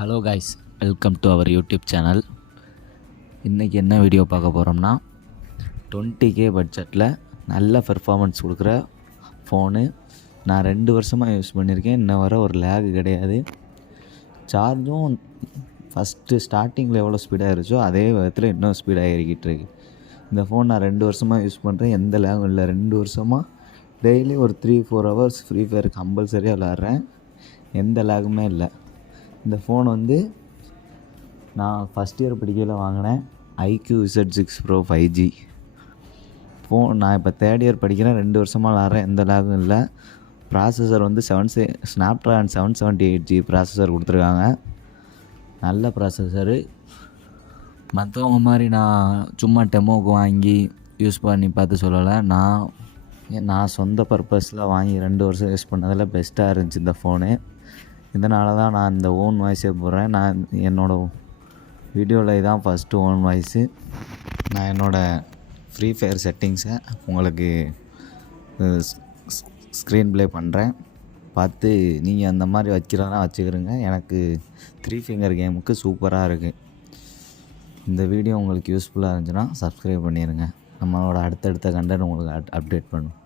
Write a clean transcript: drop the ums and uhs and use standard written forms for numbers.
Hello guys, welcome to our YouTube channel. இன்றைக்கி என்ன video பார்க்க போகிறோம்னா 20K பட்ஜெட்டில் நல்ல பெர்ஃபார்மன்ஸ் கொடுக்குற ஃபோனு. நான் 2 வருஷமாக யூஸ் பண்ணியிருக்கேன். இன்ன வர ஒரு லேக் கிடையாது. சார்ஜும் ஃபஸ்ட்டு ஸ்டார்டிங்கில் எவ்வளோ ஸ்பீடாக இருந்துச்சோ அதே விதத்தில் இன்னும் ஸ்பீடாக ஏறிக்கிட்டு இருக்கு. இந்த ஃபோன் நான் 2 வருஷமாக யூஸ் பண்ணுறேன். எந்த லேகும் இல்லை. 2 வருஷமாக டெய்லி ஒரு 3-4 ஹவர்ஸ் ஃப்ரீ ஃபயர் கம்பல்சரியாக விளாட்றேன். எந்த லேகுமே இல்லை. இந்த ஃபோன் வந்து நான் ஃபஸ்ட் இயர் படிக்கையில் வாங்கினேன். IQ Z6 Pro 5G phone. நான் இப்போ தேர்ட் இயர் படிக்கிறேன். 2 வருஷமாக விளாட்றேன். எந்த லேகும் இல்லை. ப்ராசஸர் வந்து ஸ்னாப்ட்ராகன் 778G ப்ராசஸர் கொடுத்துருக்காங்க. நல்ல ப்ராசஸரு. மற்றவங்க மாதிரி நான் சும்மா டெமோவுக்கு வாங்கி யூஸ் பண்ணி பார்த்து சொல்லலை. நான் சொந்த பர்பஸில் வாங்கி 2 வருஷம் யூஸ் பண்ணதில் பெஸ்ட்டாக இருந்துச்சு இந்த ஃபோனு. இதனால தான் நான் இந்த ஓன் வாய்ஸே போடுறேன். நான் என்னோடய வீடியோவில் இதான் ஃபஸ்ட்டு ஓன் வாய்ஸு. நான் என்னோடய ஃப்ரீ ஃபயர் செட்டிங்ஸை உங்களுக்கு ஸ்க்ரீன் ப்ளே பண்ணுறேன். பார்த்து நீங்கள் அந்த மாதிரி வைக்கிறதா வச்சுக்கிறோங்க. எனக்கு 3 ஃபிங்கர் கேமுக்கு சூப்பராக இருக்குது. இந்த வீடியோ உங்களுக்கு யூஸ்ஃபுல்லாக இருந்துச்சுன்னா சப்ஸ்கிரைப் பண்ணிடுங்க. நம்மளோட அடுத்தடுத்த கண்டென்ட் உங்களுக்கு அப்டேட் பண்ணும்.